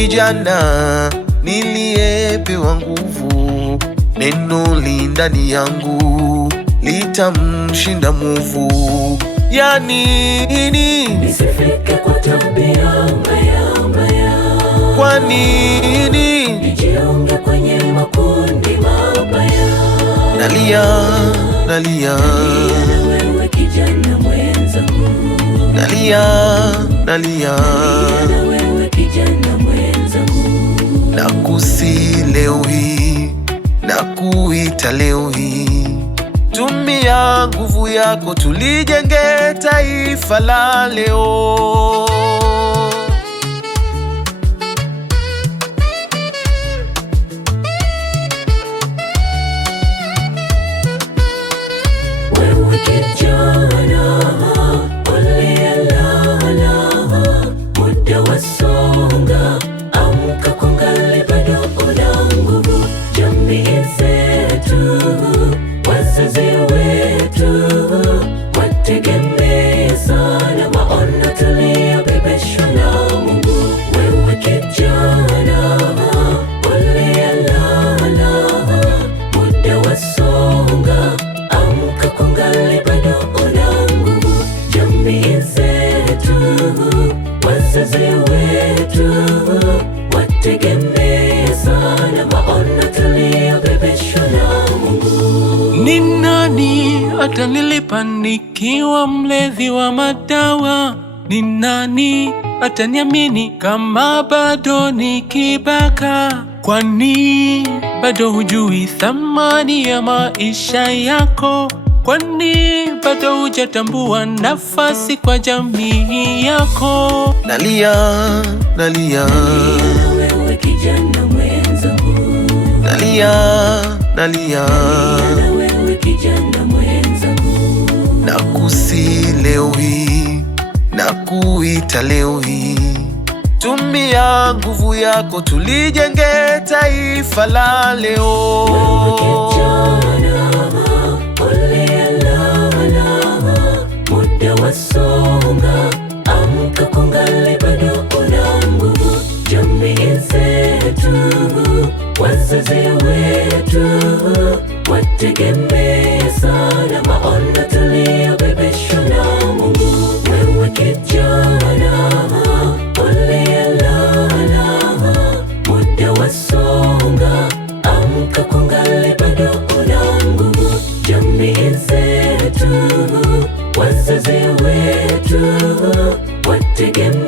kijana niliyepewa nguvu, neno li ndani yangu litamshinda mwovu. Ya nini nisifike kwa tabia mbaya? Kwa nini nijiunge kwenye makundi mabaya? Nalia na wewe kijana mwenzangu, nalia na wewe kijana mwenzangu. Nakusi leo hii, nakuita leo hii, tumia nguvu yako tulijenge taifa la leo. Wewe kijana uliyelala, muda wasonga, amka kungali bado una nguvu. Jamii zetu, wazazi wetu wategemee sana maono tuliyobebeshwa na Mungu. Wewe kijana uliyelala, muda wasonga, amka kungali bado una nguvu. Jamii zetu, wazazi wetu wategemee sana maono tuliyobebeshwa na Mungu. Ni nani atanilipa nikiwa mlevi wa madawa? Ni nani ataniamini kama bado nikibaka? Kwani bado hujui thamani ya maisha yako? Kwani bado hujatambua nafasi kwa jamii yako? Nalia Na wewe kijana mwenzangu, nalia na wewe kijana mwenzangu. nakusi leo hii, nakuita leo hii, tumia nguvu yako tulijenge taifa la leo. Wewe kijana uliyelala, muda wasonga, amka kungali bado una nguvu. Jamii zetu, wazazi wetu wategemee sana maono tuliyobebeshwa na Mungu. Wewe kijana uliyelala, muda wasonga, amka kungali bado una nguvu. Jamii zetu, wazazi wetu wategemee